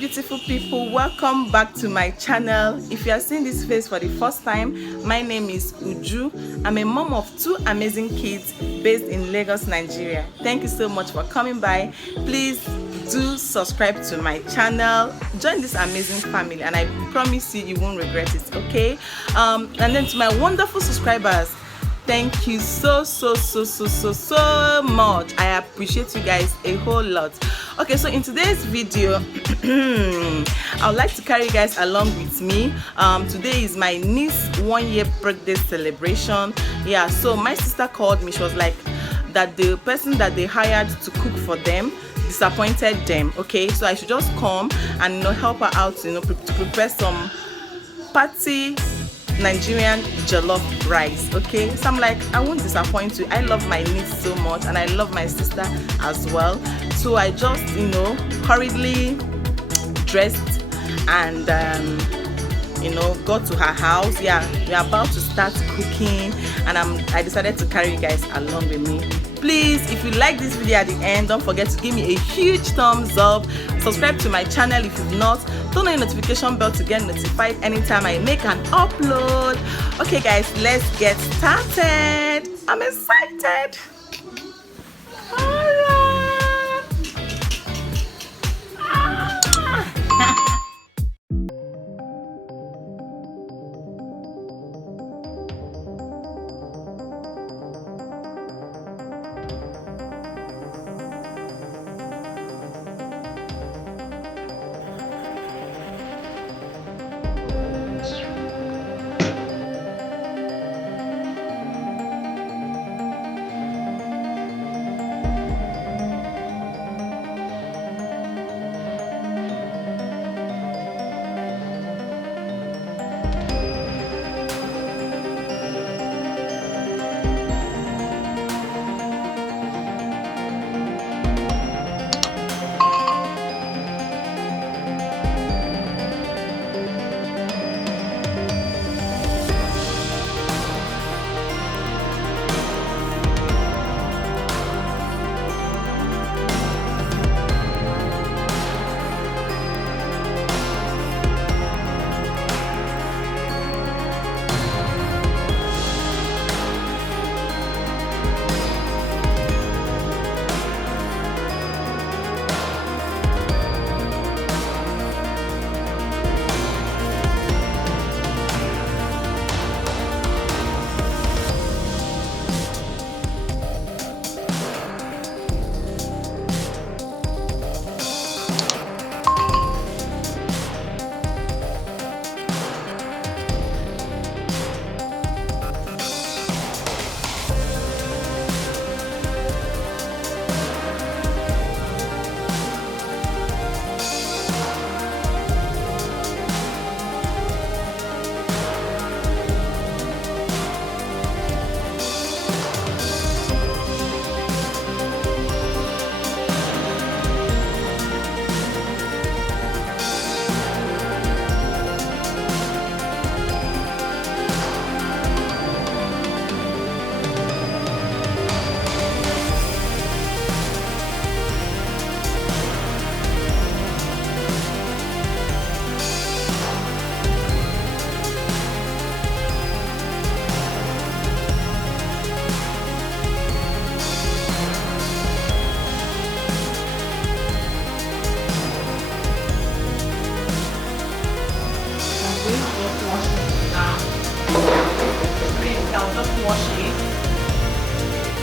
beautiful people, welcome back to my channel. If you are seeing this face for the first time, my name is Uju. I'm a mom of 2 amazing kids based in Lagos, Nigeria. Thank you so much for coming by. Please do subscribe to my channel, join this amazing family, and I promise you won't regret it. Okay, and then to my wonderful subscribers, thank you so much. I appreciate you guys a whole lot. Okay, so in today's video I would like to carry you guys along with me. Today is my niece 1-year birthday celebration. Yeah, so my sister called me. She was like that the person that they hired to cook for them disappointed them. Okay, so I should just come and help her out, to prepare some party Nigerian jollof rice. Okay, so I'm like, I won't disappoint you. I love my niece so much, and I love my sister as well. So I just hurriedly dressed and got to her house. Yeah, we're about to start cooking, and I decided to carry you guys along with me. Please, if you like this video at the end, don't forget to give me a huge thumbs up. Subscribe to my channel if you've not. Turn on your notification bell to get notified anytime I make an upload. Okay guys, let's get started. I'm excited.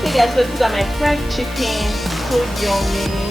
Hey guys, so these are my fried chicken, so yummy.